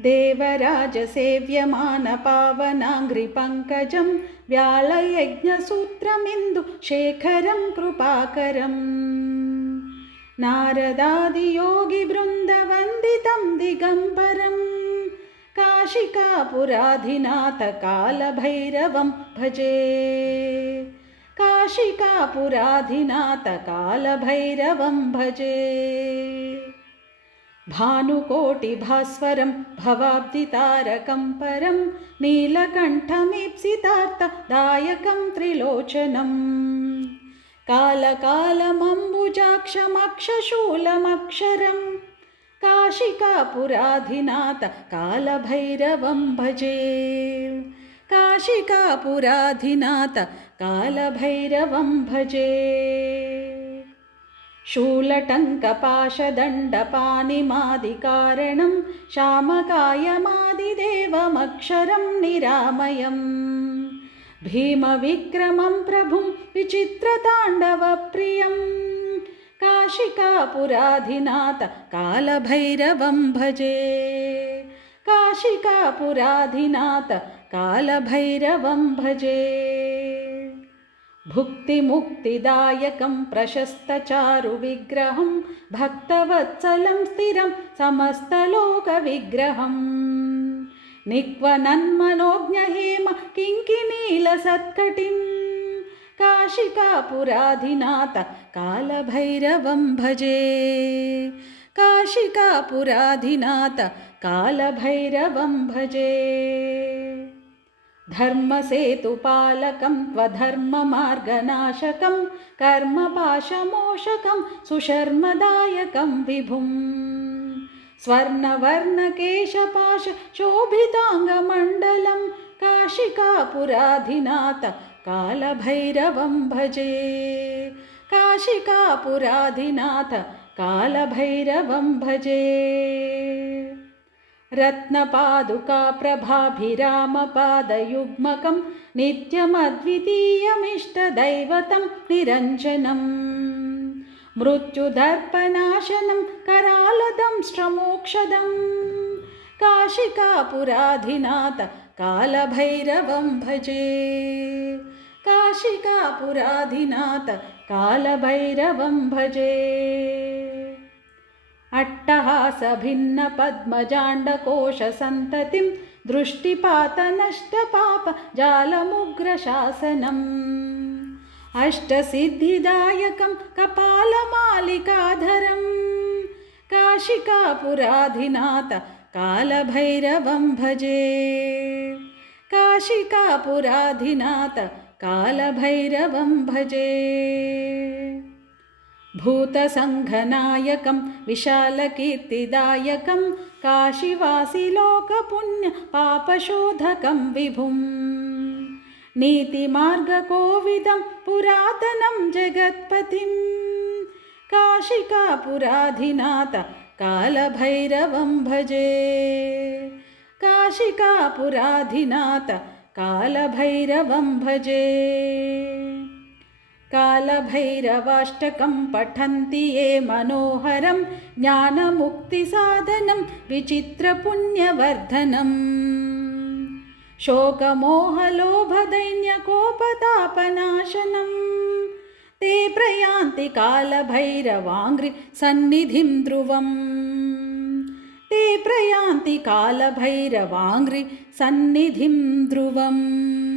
देवराजसेव्यमानपावनाङ्घ्रिपङ्कजं व्यालयज्ञसूत्रमिन्दुशेखरं कृपाकरं नारदादियोगिवृन्दवन्दितं दिगम्बरं काशिकापुराधिनाथकालभैरवं भजे। काशिकापुराधिनाथकालभैरवं भजे। भानुकोटिभास्वरं भवाब्धितारकं परं नीलकण्ठमीप्सितार्थदायकं त्रिलोचनं कालकालमम्बुजाक्षमक्षशूलमक्षरं काशिकापुराधिनाथ कालभैरवं भजे। काशिकापुराधिनाथ कालभैरवं भजे। शूलटङ्कपाशदण्डपाणिमादिकारणं श्यामकायमादिदेवमक्षरं निरामयं भीमविक्रमं प्रभुं विचित्रताण्डवप्रियं काशिकापुराधिनाथ कालभैरवं भजे। काशिकापुराधिनाथ कालभैरवं भजे। भुक्तिमुक्तिदायकं प्रशस्तचारुविग्रहं भक्तवत्सलं स्थिरं समस्तलोकविग्रहं निक्वनन्मनोज्ञहेम किङ्किणीलसत्कटिं काशिकापुराधिनाथ कालभैरवं भजे। काशिकापुराधिनाथ कालभैरवं भजे। धर्मसेतुपालकं त्वधर्ममार्गनाशकं कर्मपाशमोषकं सुशर्मदायकं विभुं स्वर्णवर्णकेशपाशशोभिताङ्गमण्डलं काशिकापुराधिनाथ कालभैरवं भजे। काशिकापुराधिनाथ कालभैरवं भजे। रत्नपादुकाप्रभाभिरामपादयुग्मकं नित्यमद्वितीयमिष्टदैवतं निरञ्जनं मृत्युदर्पनाशनं करालदंष्ट्रमोक्षदं काशिकापुराधिनाथ कालभैरवं भजे। काशिकापुराधिनाथ कालभैरवं भजे। अट्टहासभिन्नपद्मजाण्डकोशसन्ततिं दृष्टिपातनष्टपापजालमुग्रशासनम् अष्टसिद्धिदायकं कपालमालिकाधरं काशिकापुराधिनाथ कालभैरवं भजे। काशिकापुराधिनाथ कालभैरवं भजे। भूतसङ्घनायकं विशालकीर्तिदायकं काशीवासिलोकपुण्यपापशोधकं विभुं नीतिमार्गकोविदं पुरातनं जगत्पतिं काशिकापुराधिनाथ कालभैरवं भजे। काशिकापुराधिनाथ कालभैरवं भजे। कालभैरवाष्टकं पठन्ति ये मनोहरं ज्ञानमुक्तिसाधनं विचित्रपुण्यवर्धनं शोकमोहलोभदैन्यकोपतापनाशनं ते प्रयान्ति कालभैरवाङ्घ्रिसन्निधिं ध्रुवं ते प्रयान्ति कालभैरवाङ्घ्रिसन्निधिं ध्रुवम्।